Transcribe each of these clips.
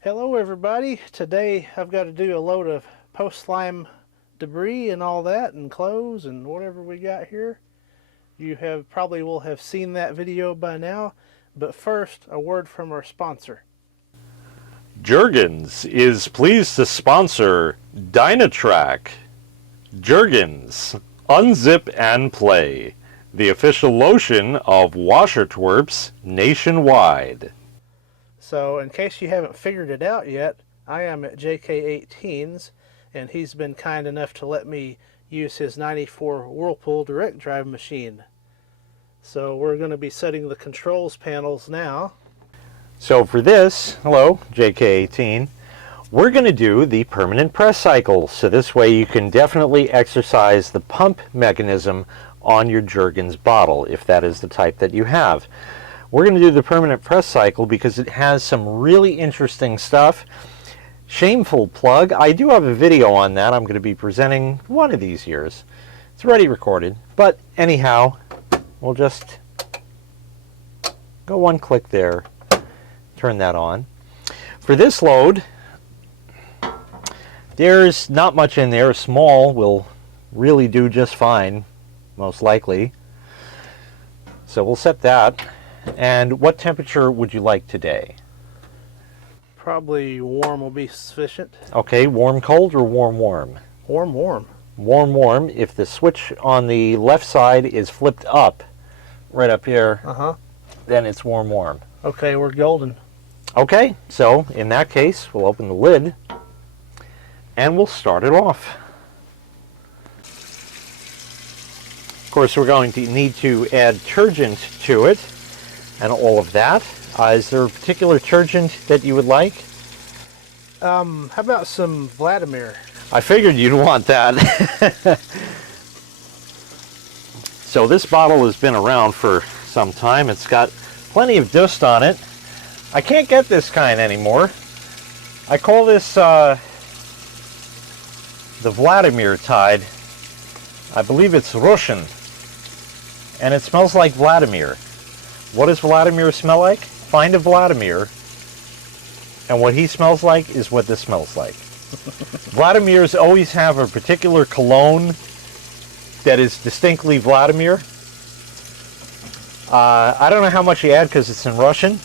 Hello everybody. Today I've got to do a load of post-slime debris and all that, and clothes and whatever we got here. You probably will have seen that video by now, but first a word from our sponsor. Jergens is pleased to sponsor Dynatrack. Jergens, unzip and play, the official lotion of washer twerps nationwide. So in case you haven't figured it out yet, I am at jaykay18's, and he's been kind enough to let me use his 94 Whirlpool direct drive machine. So we're going to be setting the controls panels now. So for this, hello, jaykay18, we're going to do the permanent press cycle. So this way you can definitely exercise the pump mechanism on your Jergens bottle, if that is the type that you have. We're going to do the permanent press cycle because it has some really interesting stuff. Shameful plug, I do have a video on that I'm going to be presenting one of these years. It's already recorded, but anyhow, we'll just go one click there, turn that on. For this load, there's not much in there. Small will really do just fine, most likely. So we'll set that. And what temperature would you like today? Probably warm will be sufficient. Okay, warm cold or warm warm? Warm warm. Warm warm. If the switch on the left side is flipped up, right up here, then it's warm warm. Okay, we're golden. Okay, so in that case, we'll open the lid and we'll start it off. Of course, we're going to need to add detergent to it and all of that. Is there a particular detergent that you would like? How about some Vladimir? I figured you'd want that. So this bottle has been around for some time. It's got plenty of dust on it. I can't get this kind anymore. I call this the Vladimir Tide. I believe it's Russian. And it smells like Vladimir. What does Vladimir smell like? Find a Vladimir, and what he smells like is what this smells like. Vladimirs always have a particular cologne that is distinctly Vladimir. I don't know how much you add because it's in Russian.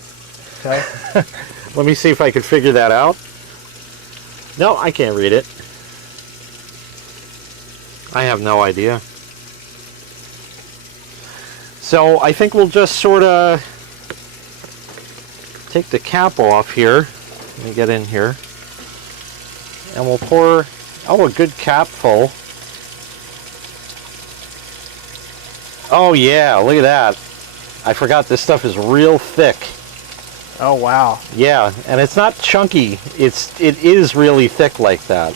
Okay. Let me see if I can figure that out. No, I can't read it. I have no idea. So I think we'll just sort of take the cap off here. Let me get in here. And we'll pour, a good cap full. Oh yeah, look at that. I forgot this stuff is real thick. Oh wow. Yeah, and it's not chunky. It is really thick like that.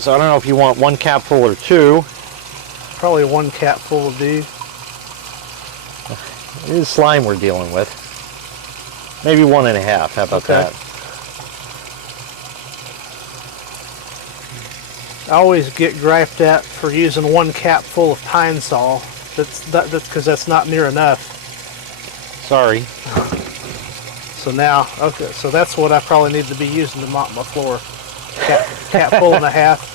So I don't know if you want one capful or two. Probably one capful will do. It is slime we're dealing with. Maybe 1.5. How about that? I always get griped at for using one cap full of Pine Sol. That's because that's not near enough. Sorry. So now, okay, so that's what I probably need to be using to mop my floor. Cap full and a half.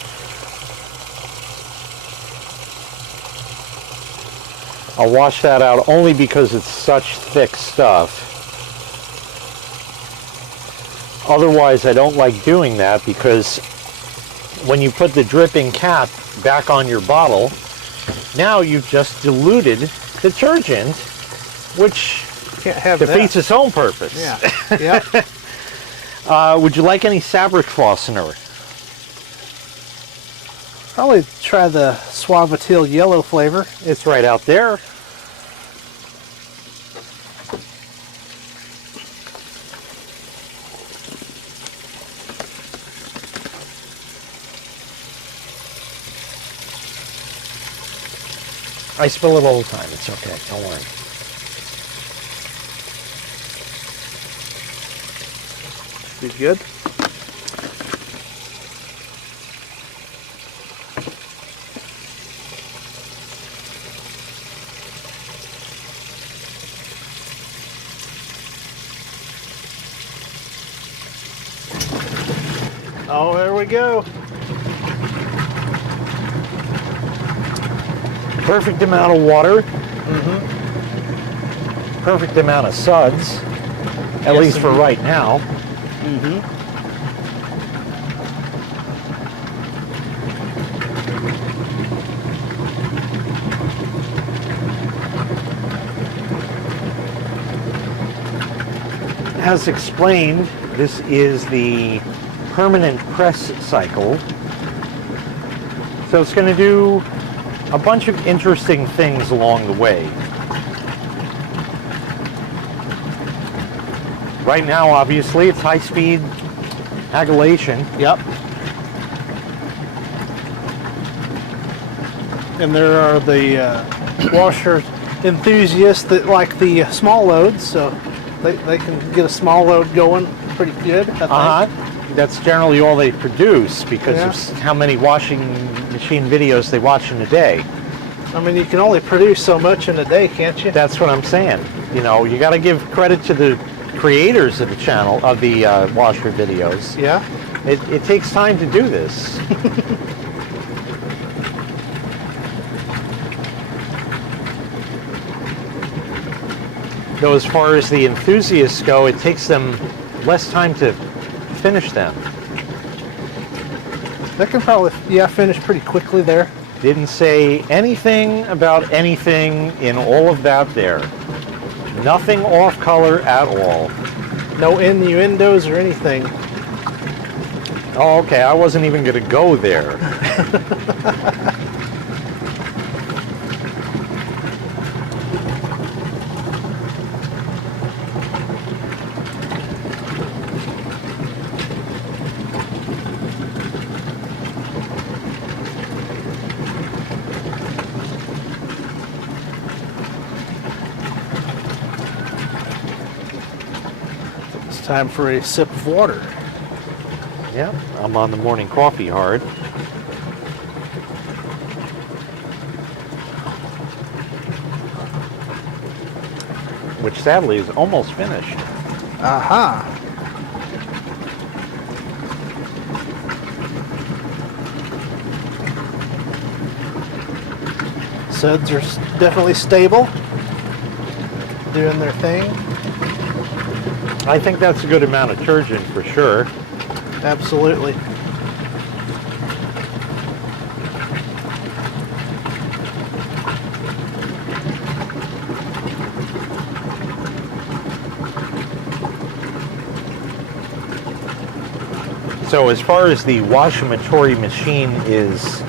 I'll wash that out only because it's such thick stuff. Otherwise, I don't like doing that because when you put the dripping cap back on your bottle, now you've just diluted detergent, which Can't have defeats that. its own purpose. Yeah. Yep. Would you like any fabric flossener? Probably try the Swavitel yellow flavor. It's right out there. I spill it all the time. It's okay. Don't worry. Be good. Oh, there we go. Perfect amount of water. Perfect amount of suds, at least for right now. As explained, this is the permanent press cycle. So it's going to do a bunch of interesting things along the way. Right now, obviously, it's high-speed agglation. Yep. And there are the washer enthusiasts that like the small loads, so they can get a small load going pretty good, I think. That's generally all they produce because of how many washing machine videos they watch in a day. I mean, you can only produce so much in a day, can't you? That's what I'm saying. You know, you got to give credit to the creators of the channel, of the washer videos. Yeah. It takes time to do this. Though as far as the enthusiasts go, it takes them less time to finish them. They can probably, finish pretty quickly there. Didn't say anything about anything in all of that there. Nothing off color at all. No innuendos or anything. Oh, okay, I wasn't even going to go there. It's time for a sip of water. Yep, I'm on the morning coffee hard. Which sadly is almost finished. Aha. Suds are definitely stable, doing their thing. I think that's a good amount of detergent for sure. Absolutely. So as far as the washimatory machine is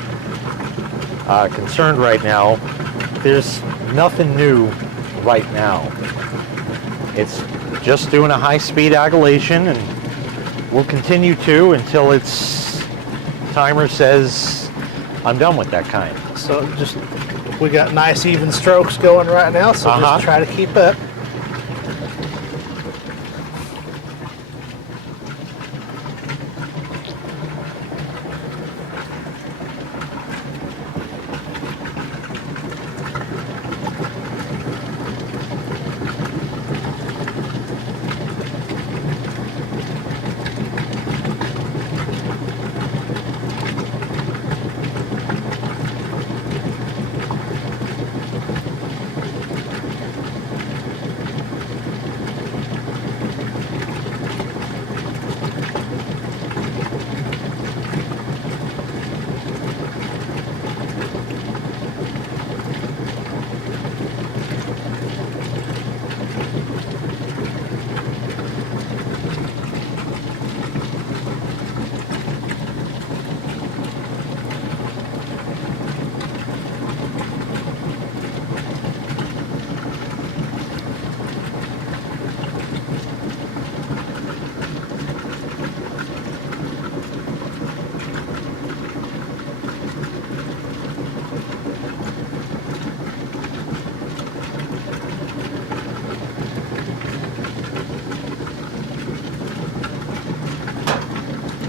concerned right now, there's nothing new right now. It's just doing a high-speed agglation, and we'll continue to until its timer says I'm done with that kind. So just, we got nice even strokes going right now, so just try to keep up.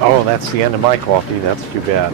Oh, that's the end of my coffee. That's too bad.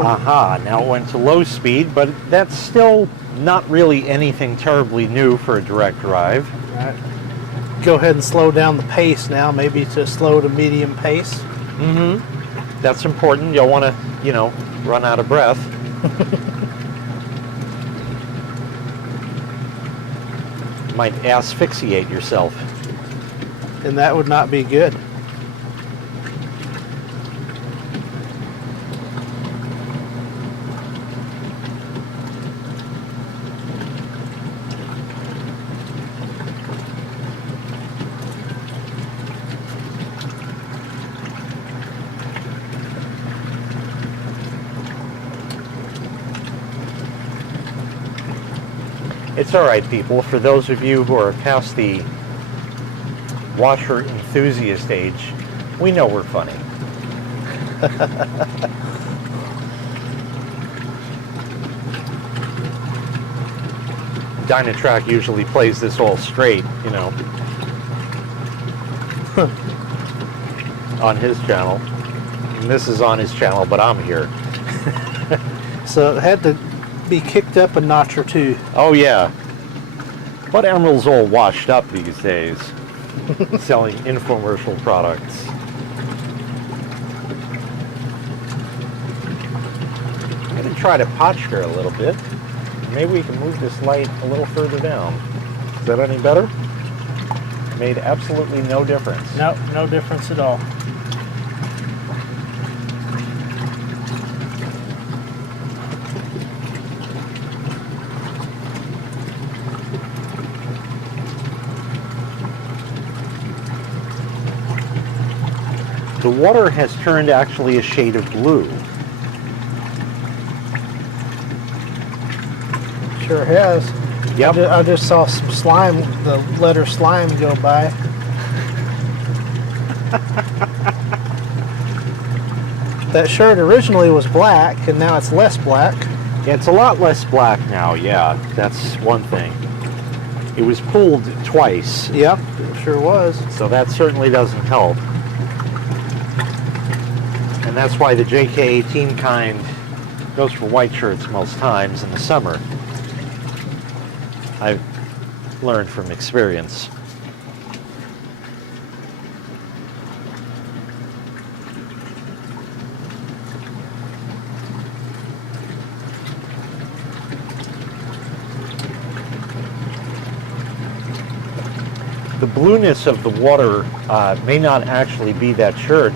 Aha, now it went to low speed, but that's still not really anything terribly new for a direct drive. Right. Go ahead and slow down the pace now, maybe to slow to medium pace. Mm-hmm. That's important. You'll want to, you know, run out of breath. Might asphyxiate yourself. And that would not be good. It's all right, people. For those of you who are past the washer enthusiast age, we know we're funny. Dynatrack usually plays this all straight, you know, on his channel. And this is on his channel, but I'm here. So it had to be kicked up a notch or two. Oh yeah. But Emerald's all washed up these days, selling infomercial products. I'm going to try to posture a little bit. Maybe we can move this light a little further down. Is that any better? Made absolutely no difference. No, no difference at all. The water has turned actually a shade of blue. Sure has. Yep. I just saw some slime, the letter slime go by. That shirt originally was black, and now it's less black. Yeah, it's a lot less black now, yeah. That's one thing. It was pulled twice. Yep, it sure was. So that certainly doesn't help. And that's why the jaykay18 kind goes for white shirts most times in the summer. I've learned from experience. The blueness of the water may not actually be that shirt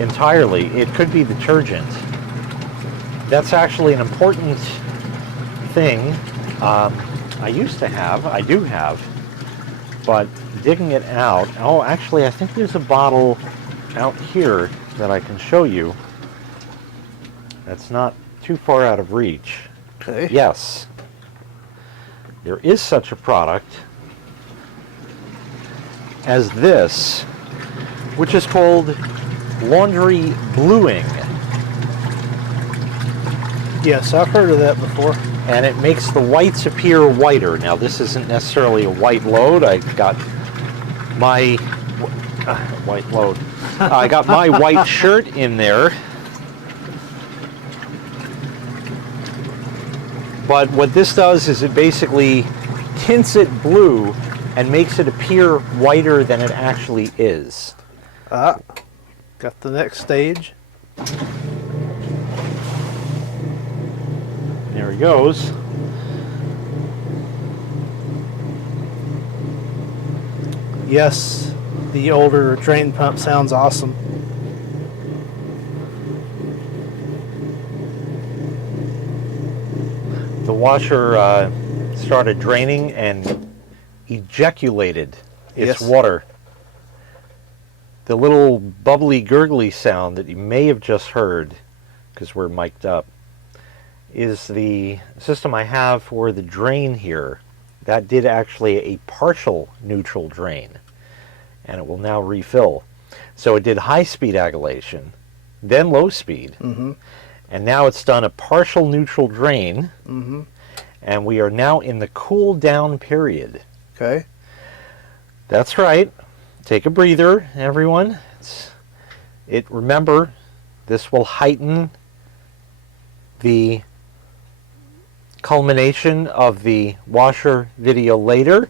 entirely. It could be detergent. That's actually an important thing. I do have, but digging it out, oh, actually, I think there's a bottle out here that I can show you that's not too far out of reach. Okay. Yes, there is such a product as this, which is called laundry bluing. Yes, I've heard of that before. And it makes the whites appear whiter. Now, this isn't necessarily a white load. I got my white load. I got my white shirt in there. But what this does is it basically tints it blue and makes it appear whiter than it actually is. Ah, got the next stage. There he goes. Yes, the older drain pump sounds awesome. The washer started draining and ejaculated its water. The little bubbly gurgly sound that you may have just heard, because we're mic'd up, is the system I have for the drain here. That did actually a partial neutral drain, and it will now refill. So it did high speed agglation, then low speed, and now it's done a partial neutral drain, and we are now in the cool down period. Okay. That's right. Take a breather, everyone. Remember, This will heighten the culmination of the washer video later.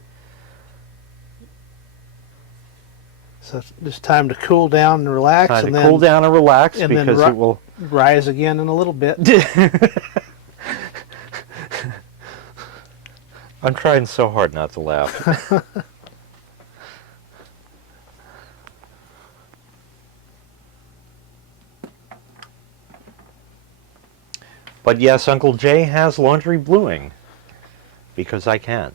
So it's just time to cool down and relax. Time and to then, cool down and relax and because then it will rise again in a little bit. I'm trying so hard not to laugh. But yes, Uncle Jay has laundry bluing because I can.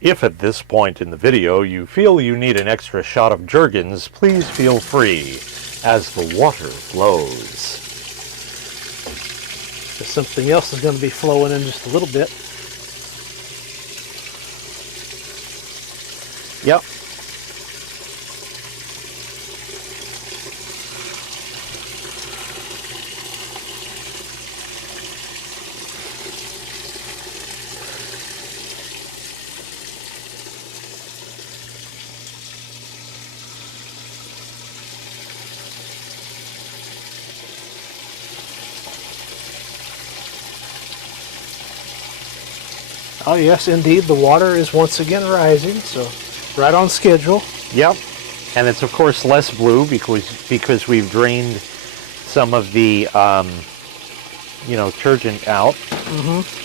If at this point in the video you feel you need an extra shot of Jergens, please feel free as the water flows. Something else is going to be flowing in just a little bit. Yep. Oh yes, indeed, the water is once again rising, so right on schedule. Yep. And it's of course less blue because we've drained some of the detergent out. Mm-hmm.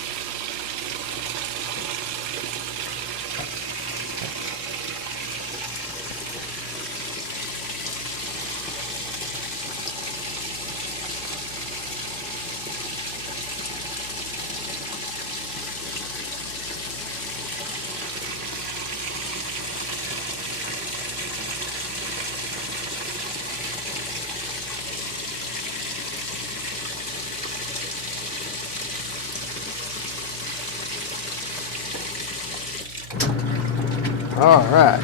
All right.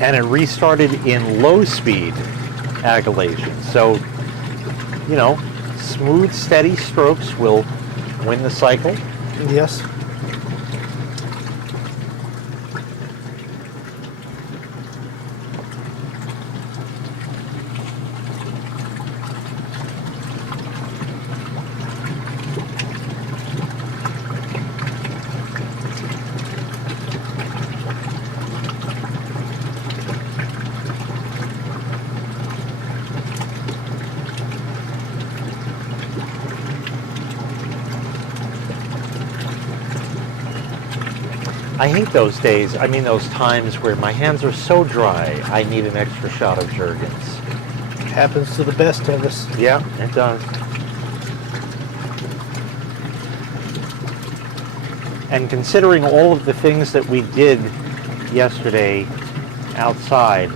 And it restarted in low speed agglation. So, smooth, steady strokes will win the cycle. Yes. I hate those days, those times where my hands are so dry, I need an extra shot of Jergens. Happens to the best of us. Yeah, it does. And considering all of the things that we did yesterday outside,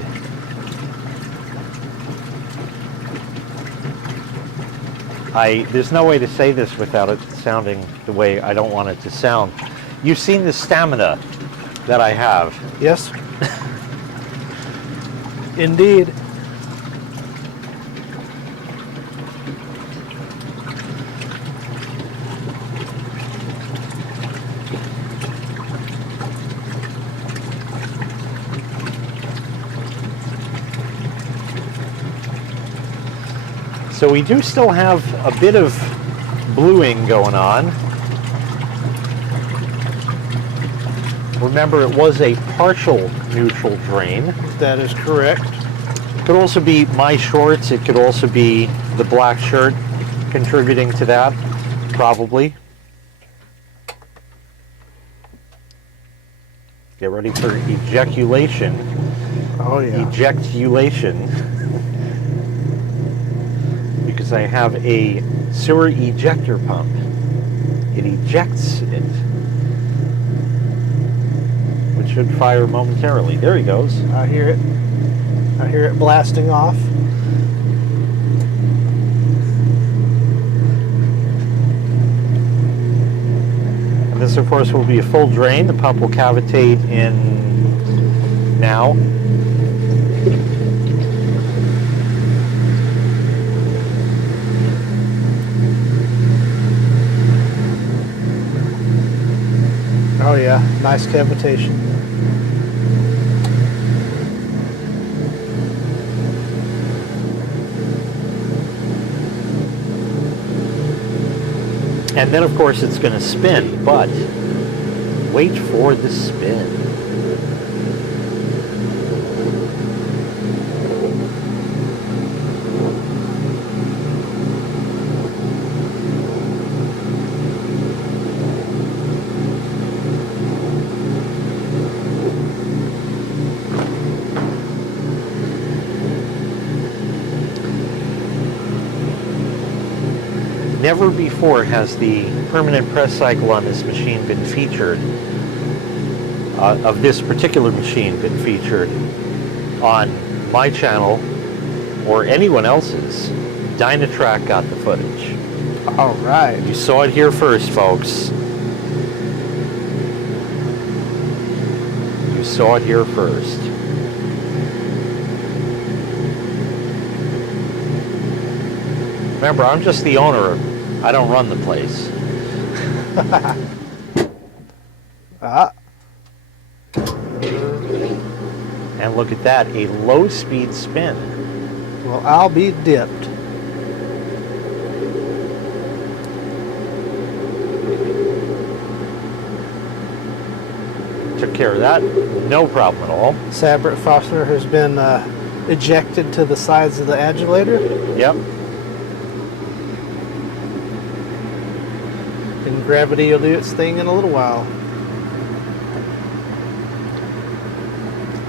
there's no way to say this without it sounding the way I don't want it to sound. You've seen the stamina that I have. Yes. Indeed. So we do still have a bit of bluing going on. Remember, it was a partial neutral drain. That is correct. It could also be my shorts. It could also be the black shirt contributing to that, probably. Get ready for ejaculation. Oh yeah. Ejectulation. Because I have a sewer ejector pump. It ejects it. Which should fire momentarily. There he goes. I hear it. I hear it blasting off. And this, of course, will be a full drain. The pump will cavitate in now. Nice cavitation. And then, of course, it's going to spin, but wait for the spin. Never before has the permanent press cycle on this machine been featured, of this particular machine been featured on my channel or anyone else's. Dynatrack got the footage. All right. You saw it here first, folks. You saw it here first. Remember, I'm just the owner. I don't run the place. And look at that, a low-speed spin. Well, I'll be dipped. Took care of that, no problem at all. Sabret Foster has been ejected to the sides of the adulator. Yep. And gravity will do its thing in a little while.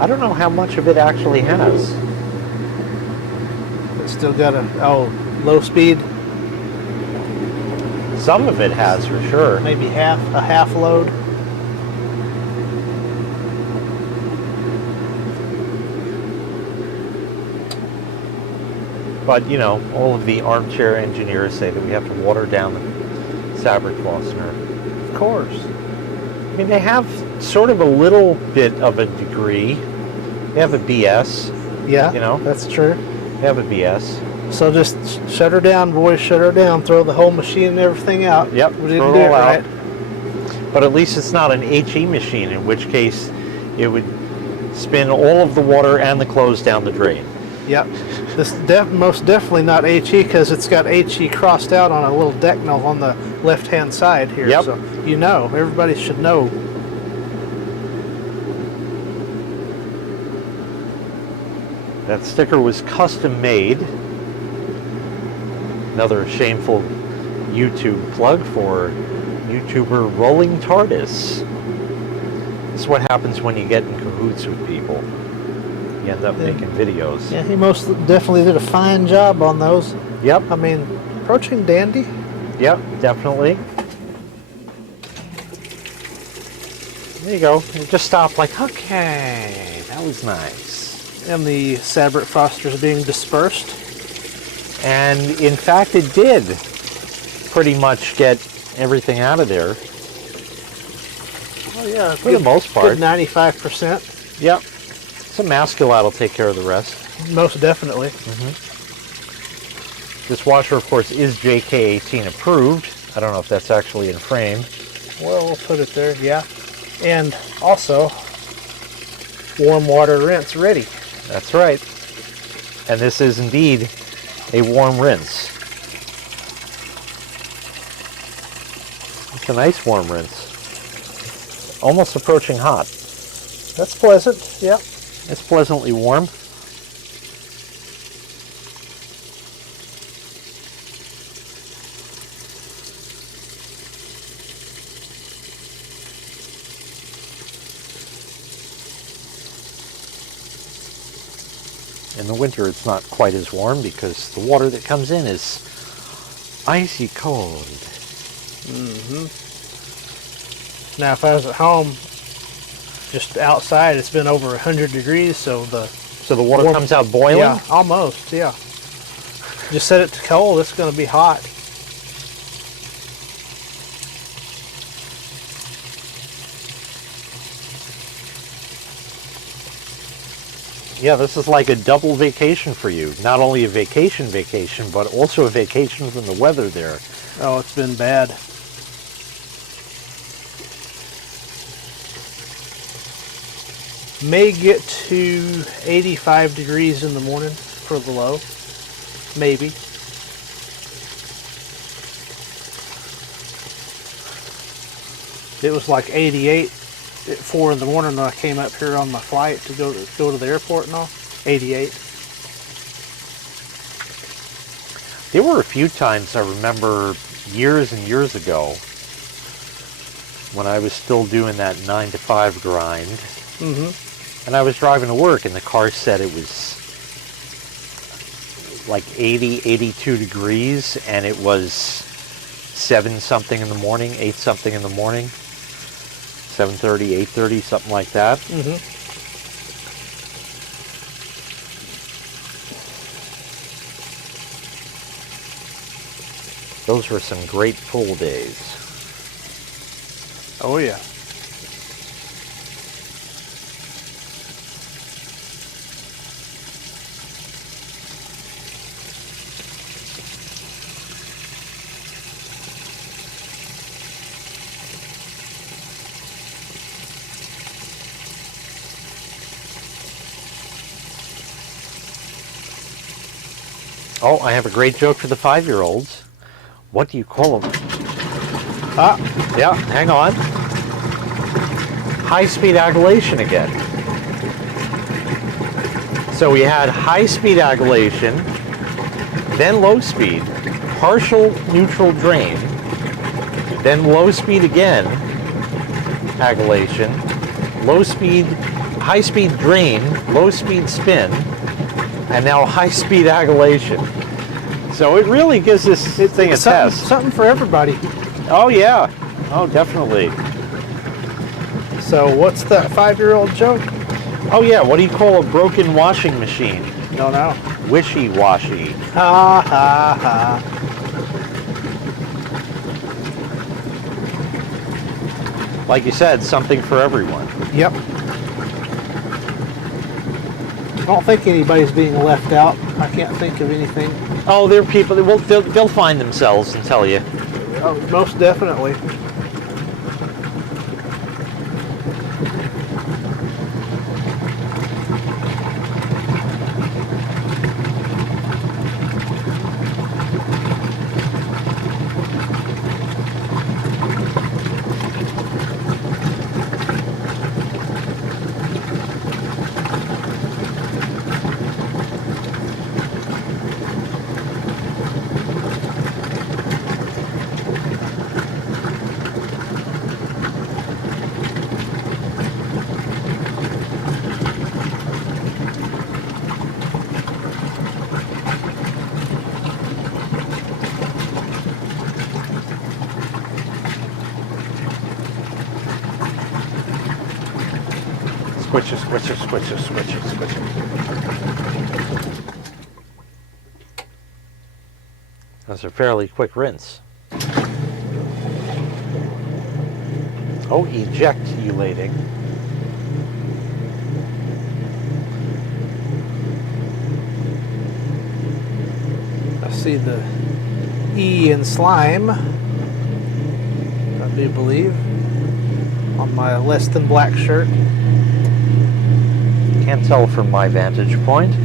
I don't know how much of it actually has. It's still got a low speed, Some of it has for sure. maybe a half load. But, you know, all of the armchair engineers say that we have to water down the Sabret Foster. Of course. I mean, they have sort of a little bit of a degree. They have a BS. Yeah, You know? that's true. They have a BS. So just shut her down, boys. Shut her down. Throw the whole machine and everything out. Yep, We didn't throw do it it all out. right. But at least it's not an HE machine, in which case it would spin all of the water and the clothes down the drain. Yep. This most definitely not HE because it's got HE crossed out on a little decnal on the left-hand side here. Yep. So you know, everybody should know. That sticker was custom made. Another shameful YouTube plug for YouTuber Rolling TARDIS. This is what happens when you get in cahoots with people. You end up making videos. Yeah, he most definitely did a fine job on those. Yep, I mean, approaching dandy. yep, definitely. There you go. You just stop like, okay, that was nice. And the Sabret Foster's being dispersed. And in fact, it did pretty much get everything out of there. Oh yeah, For the most part. Good 95%. Yep. Some masculine will take care of the rest. Most definitely. This washer, of course, is jaykay18 approved. I don't know if that's actually in frame. Well, we'll put it there, yeah. And also, warm water rinse ready. That's right. And this is indeed a warm rinse. It's a nice warm rinse. Almost approaching hot. That's pleasant, yeah. It's pleasantly warm. In the winter, it's not quite as warm because the water that comes in is icy cold. Now, if I was at home, just outside, it's been over 100 degrees, so So the water comes out boiling? Yeah, almost, yeah. Just set it to cold, it's going to be hot. Yeah, this is like a double vacation for you. Not only a vacation, but also a vacation from the weather there. Oh, it's been bad. May get to 85 degrees in the morning for the low. Maybe. It was like 88 at 4 in the morning when I came up here on my flight to go to the airport and all. 88. There were a few times I remember years and years ago when I was still doing that 9 to 5 grind. And I was driving to work and the car said it was like 80, 82 degrees and it was 7 something in the morning, 8 something in the morning, 7:30, 8:30, something like that. Those were some great pull days. Oh yeah. Oh, I have a great joke for the 5-year-olds. What do you call them? Yeah, hang on. High-speed agglation again. So we had high-speed agglation, then low speed, partial neutral drain, then low speed again, agglation, low speed, high speed drain, low speed spin, and now high speed agglation. So it really gives this thing a test. Something for everybody. Oh yeah, oh definitely. So what's that 5-year-old joke? Oh yeah, what do you call a broken washing machine? No, no. Wishy-washy. Ha ha ha. Like you said, something for everyone. Yep. I don't think anybody's being left out. I can't think of anything. Oh, there are people that they'll find themselves and tell you. Oh, most definitely. Switches, switches, switches, switches, switches. That's a fairly quick rinse. Oh, ejaculating. I see the E in slime, I do believe, on my less than black shirt. Can't tell from my vantage point.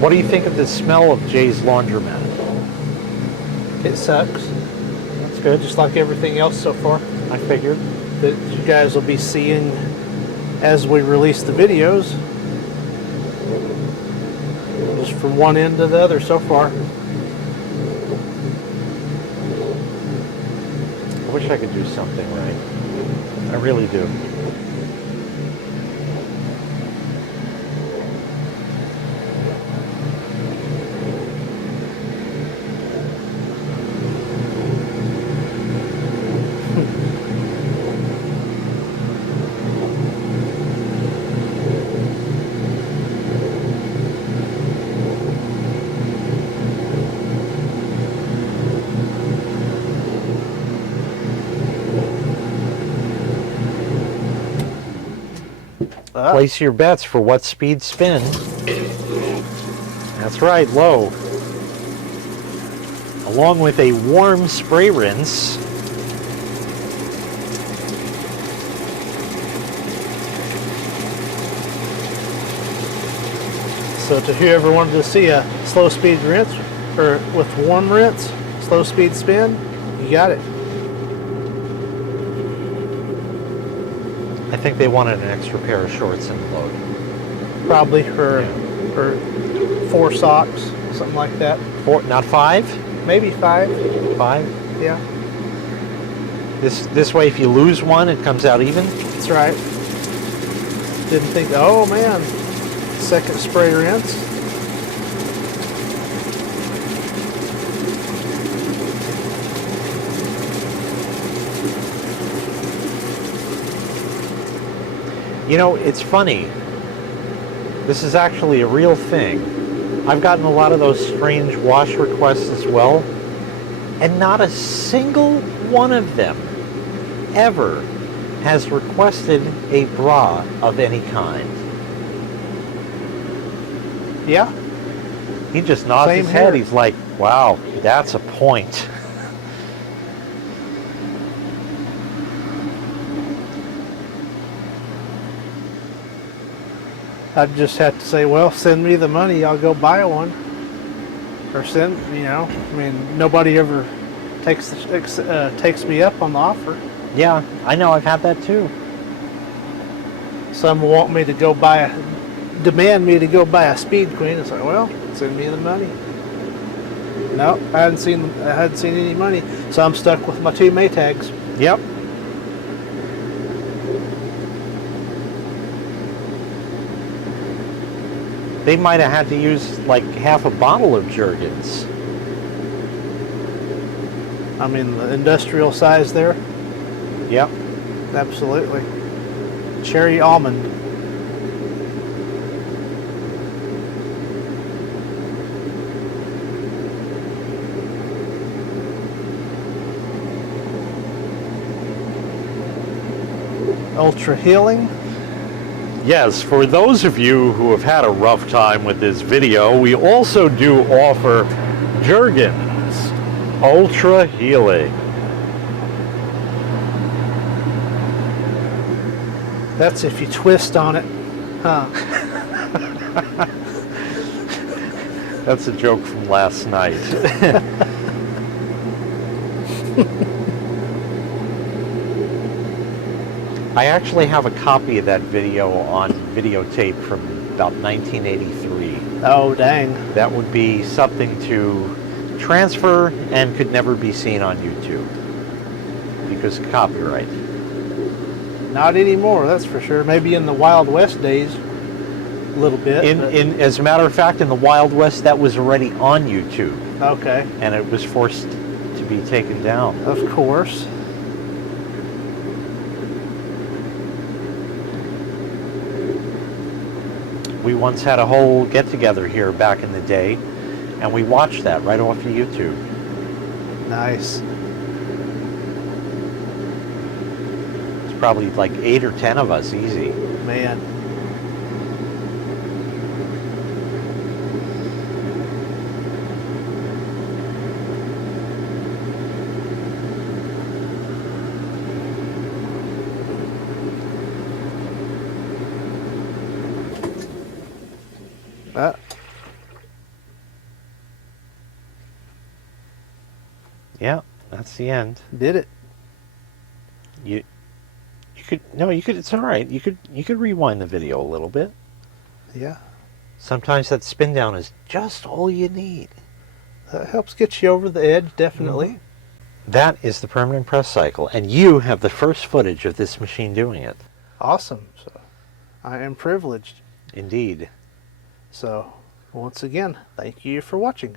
What do you think of the smell of Jay's laundromat? It sucks. That's good. Just like everything else so far I figured. that you guys will be seeing as we release the videos. Just from one end to the other so far. I wish I could do something right. I really do. Place your bets for what speed spin. That's right, low. Along with a warm spray rinse. So to whoever wanted to see a slow speed rinse, or with warm rinse, slow speed spin, you got it. I think they wanted an extra pair of shorts in the load. Probably for 4 socks, something like that. 4, not 5? Maybe 5. 5? Yeah, This way, if you lose one, it comes out even. that's right. Didn't think, oh man, second spray rinse. You know, it's funny. This is actually a real thing. I've gotten a lot of those strange wash requests as well, and not a single one of them ever has requested a bra of any kind. Yeah, He just nods Same his head. here. He's like, wow, that's a point. I'd just have to say, well, send me the money, I'll go buy one. Or send, you know, I mean, nobody ever takes me up on the offer. Yeah, I know, I've had that too. Some want me to go demand me to go buy a Speed Queen. It's like, well, send me the money. No, I hadn't seen any money, so I'm stuck with my 2 Maytags. Yep. They might have had to use like half a bottle of Jergens. I mean, the industrial size there, Yep. absolutely. Cherry almond. Ultra healing. Yes, for those of you who have had a rough time with this video, we also do offer Jergens Ultra Healing. That's if you twist on it, huh? That's a joke from last night. I actually have a copy of that video on videotape from about 1983. Oh, dang. That would be something to transfer and could never be seen on YouTube because of copyright. Not anymore, that's for sure. Maybe in the Wild West days, a little bit. As a matter of fact, in the Wild West, that was already on YouTube, Okay, and it was forced to be taken down. of course. We once had a whole get-together here back in the day, and we watched that right off of YouTube. Nice. It's probably like 8 or 10 of us, easy. Man. Yeah, that's the end. Did it. You could it's all right. You could rewind the video a little bit. Yeah. Sometimes that spin down is just all you need. That helps get you over the edge, definitely. Mm-hmm. That is the permanent press cycle, and you have the first footage of this machine doing it. Awesome. So I am privileged. Indeed. So once again, thank you for watching.